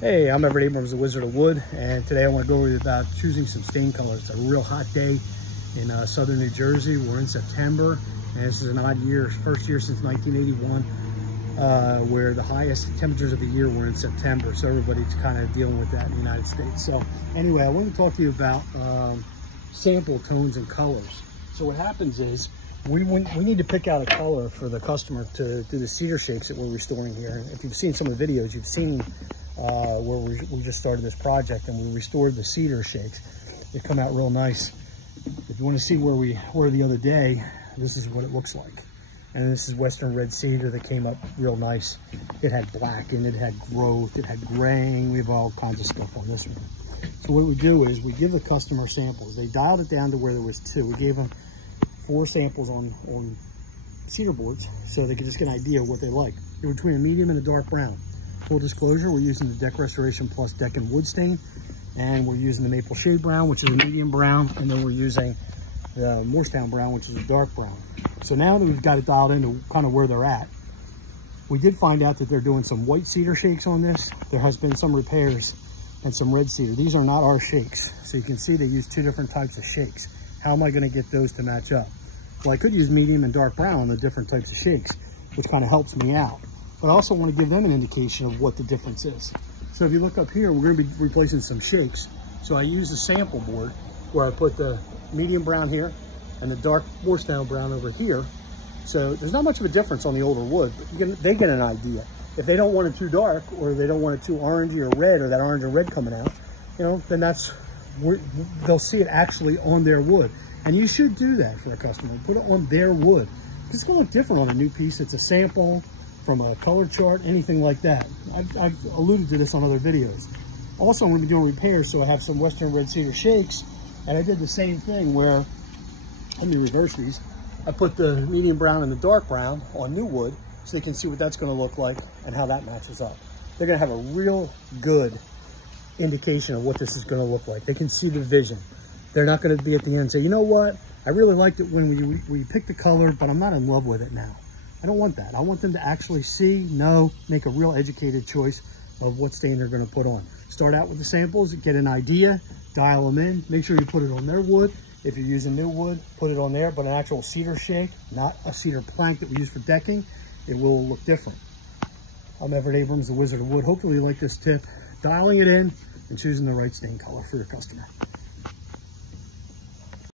Hey, I'm Everett Abrams, the Wizard of Wood, and today I want to go over about choosing some stain colors. It's a real hot day in southern New Jersey. We're in September, and this is an odd year, first year since 1981, where the highest temperatures of the year were in September. So everybody's kind of dealing with that in the United States. So anyway, I want to talk to you about sample tones and colors. So what happens is we need to pick out a color for the customer to do the cedar shakes that we're restoring here. And if you've seen some of the videos, you've seen where we just started this project and we restored the cedar shakes. They come out real nice. If you want to see where we were the other day, this is what it looks like. And this is Western red cedar that came up real nice. It had black and it had growth, it had graying. We have all kinds of stuff on this one. So what we do is we give the customer samples. They dialed it down to where there was 2. We gave them 4 samples on cedar boards so they could just get an idea of what they like. They're between a medium and a dark brown. Full disclosure, we're using the Deck Restoration Plus Deck and Wood Stain, and we're using the Maple Shade Brown, which is a medium brown, and then we're using the Morristown Brown, which is a dark brown. So now that we've got it dialed into kind of where they're at, we did find out that they're doing some white cedar shakes on this. There has been some repairs and some red cedar. These are not our shakes. So you can see they use 2 different types of shakes. How am I going to get those to match up? Well, I could use medium and dark brown on the different types of shakes, which kind of helps me out. But I also want to give them an indication of what the difference is. So if you look up here, we're going to be replacing some shakes. So I use the sample board where I put the medium brown here and the dark Morristown brown over here. So there's not much of a difference on the older wood, but they get an idea. If they don't want it too dark, or they don't want it too orangey or red, or that orange or red coming out, you know, then they'll see it actually on their wood. And you should do that for a customer. Put it on their wood. It's going to look different on a new piece. It's a sample from a color chart, anything like that. I've alluded to this on other videos. Also, I'm going to be doing repairs, so I have some Western red cedar shakes, and I did the same thing where, let me reverse these. I put the medium brown and the dark brown on new wood so they can see what that's going to look like and how that matches up. They're going to have a real good indication of what this is going to look like. They can see the vision. They're not going to be at the end and say, you know what, I really liked it when we picked the color, but I'm not in love with it now. I don't want that. I want them to actually see, know, make a real educated choice of what stain they're going to put on. Start out with the samples, get an idea, dial them in, make sure you put it on their wood. If you're using new wood, put it on there, but an actual cedar shake, not a cedar plank that we use for decking, it will look different. I'm Everett Abrams, the Wizard of Wood. Hopefully you like this tip, dialing it in and choosing the right stain color for your customer.